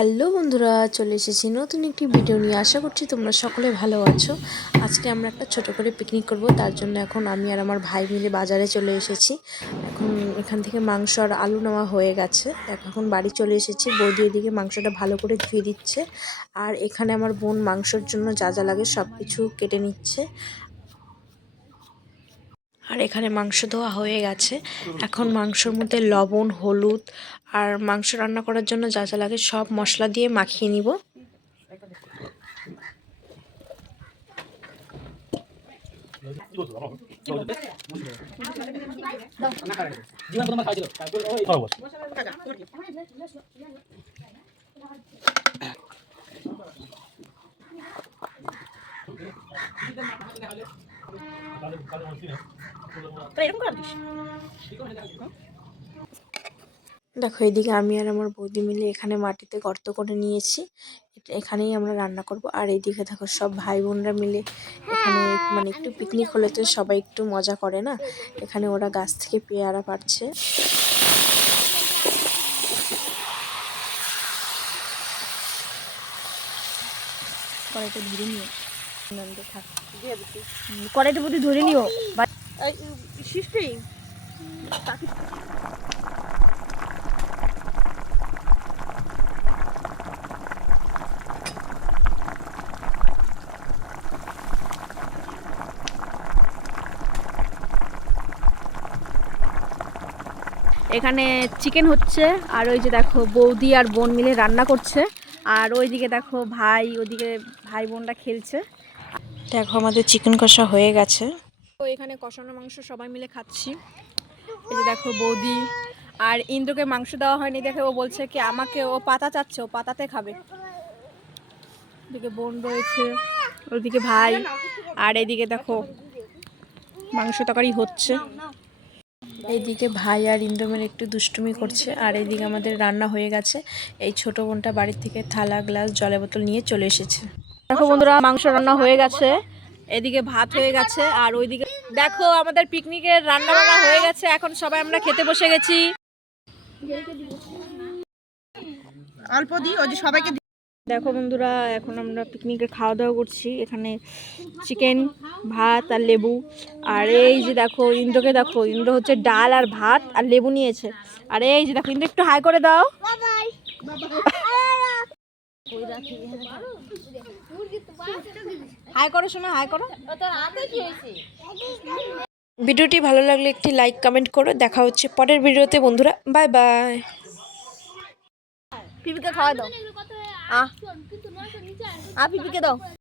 Hello বন্ধুরা, চলে এসেছি নতুন একটি ভিডিও নিয়ে। আশা করছি তোমরা সকলে ভালো আছো। আজকে আমরা একটা ছোট করে পিকনিক করব, তার জন্য এখন আমি আর আমার ভাই মিলে বাজারে চলে এসেছি। এখন এখান থেকে মাংস আর আলু নেওয়া হয়ে গেছে। এখন বাড়ি চলে এসেছি। বৌদি এদিকে মাংসটা ভালো করে ধুয়ে দিচ্ছে, আর এখানে আমার বোন মাংসর জন্য যা যা লাগে সব কিছু কেটে নিচ্ছে। আর এখানে মাংস ধোয়া হয়ে গেছে। এখন মাংসর মধ্যে লবণ, হলুদ আর মাংস রান্না করার জন্য যা যা লাগে সব মশলা দিয়ে মাখিয়ে নিব। দেখো, এদিকে আমি আর আমার বৌদি মিলে এখানে মাটিতে গর্ত করে নিয়েছি। এখানেই আমরা রান্না করব। আর এইদিকে দেখো সব ভাই বোনরা মিলে এখানে একটু পিকনিক হলে তো সবাই একটু মজা করে না। এখানে ওরা গাছ থেকে পেয়ারা পাড়ছে। কড়াইটা ধরে নিও, কড়াইটা বুদ্ধি ধরে নিও সিস্টেম। এখানে চিকেন হচ্ছে, আর ওই যে দেখো বৌদি আর বোন মিলে রান্না করছে, আর ওইদিকে দেখো ভাই, ওইদিকে ভাই বোনরা খেলছে। দেখো আমাদের চিকেন কষা হয়ে গেছে। তো এখানে কষানো মাংস সবাই মিলে খাচ্ছি। এই যে দেখো বৌদি আর ইন্দ্রকে মাংস দেওয়া হয়নি দেখে ও বলছে কি আমাকে, ও পাতা চাচ্ছে, ও পাতাতে খাবে। এদিকে বোন রয়েছে, ওইদিকে ভাই, আর এদিকে দেখো মাংস তরকারি হচ্ছে। এইদিকে ভাই আর ইন্দ্রমের একটু দুষ্টুমি করছে, আর এইদিকে আমাদের রান্না হয়ে গেছে। এই ছোট বোনটা বাড়ির থেকে থালা, গ্লাস, জলের বোতল নিয়ে চলে এসেছে। দেখো বন্ধুরা, মাংস রান্না হয়ে গেছে, এদিকে ভাত হয়ে গেছে, আর ওইদিকে দেখো আমাদের পিকনিকের রান্না বান্না হয়ে গেছে। এখন সবাই আমরা খেতে বসে গেছি। অল্প দিই, ওই যে সবাইকে। দেখো বন্ধুরা, এখন আমরা পিকনিকের খাওয়া দাওয়া করছি। এখানে চিকেন, ভাত আর লেবু। আর এই যে দেখো ইন্দ্রকে, দেখো ইন্দ্র হচ্ছে ডাল আর ভাত আর লেবু নিয়েছে। আর এই যে দেখো ইন্দ্র, একটু হাই করে দাও। হাই করো, শোনো, হাই করো। ভিডিওটি ভালো লাগলে একটি লাইক, কমেন্ট করো। দেখা হচ্ছে পরের ভিডিওতে বন্ধুরা। Bye bye. পিপিকে খাওয়া দাও, পিপিকে দাও।